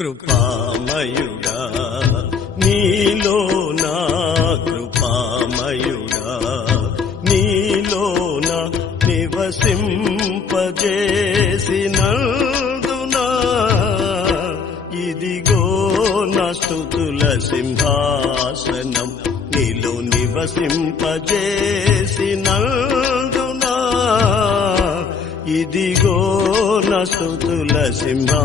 కృపామయుడా నీలో నా కృపామయుడా నీలో నా నివసింపజేసినందునా. ఇదిగో సింహాసనం నీలో నివసింపజేసినందునా. ఇదిగో కృపామయుడా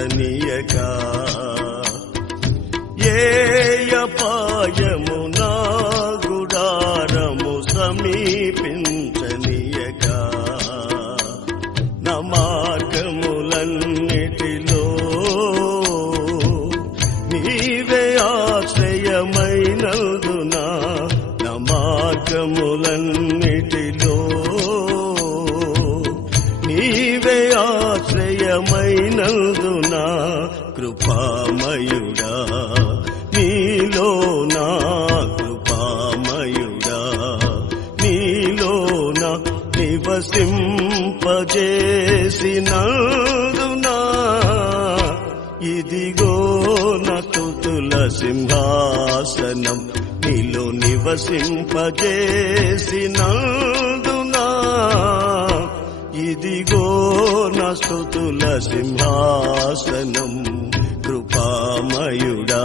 సమీపించనీయక ఏ అపాయము నా గుడారము సమీపించనీయక. నా మార్గములన్నిటిలో నీవే ఆశ్రయమైనందునా నా మార్గములన్నిటిలో నీవే ఆశ్రయమైనందునా కృపామయుడా నీలో నా కృపామయుడా నీలో నా నివసింపజేసినందునా ఇదిగో నతుతుల సింహాసనం నీలో నివసింపజేసినందునా ఇదిగో నస్తుతుల సింహాసనం కృపామయుడా.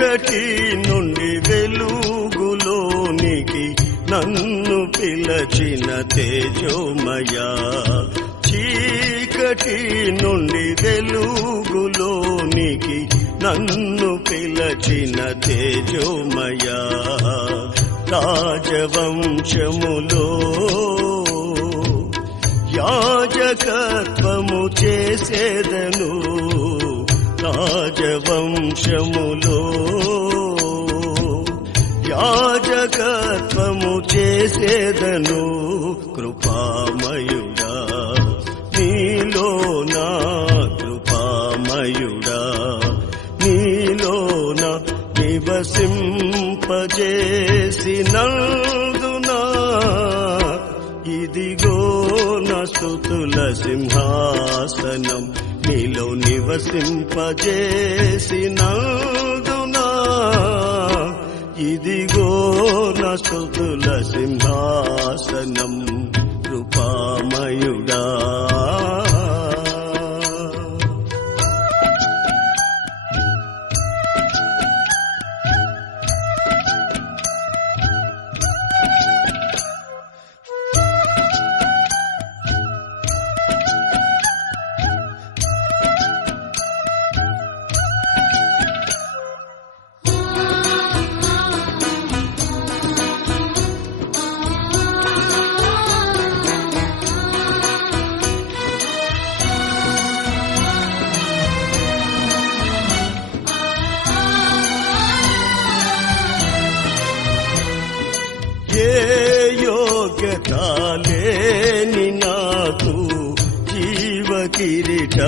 చీకటి నుండి వెలుగులోనికి నన్ను పిలచిన తేజోమయా. చీకటి నుండి వెలుగులోనికి నన్ను పిలచిన తేజోమయా. రాజవంశములో యాజకత్వము చేసేదను రాజవంశములో యాజకత్వము చేసేదను కృపామయుడా. నీలో నా కృపామయుడా. నీలో నా నివసింపజేసినందునా ఇదిగో నస్తుతుల సింహాసనం. నీలో నివసింపజేసినందునా? ఇదిగో నస్తుతుల సింహాసనం కృపామయుడా. యోగ్యత లేని నాకు జీవ కిరీట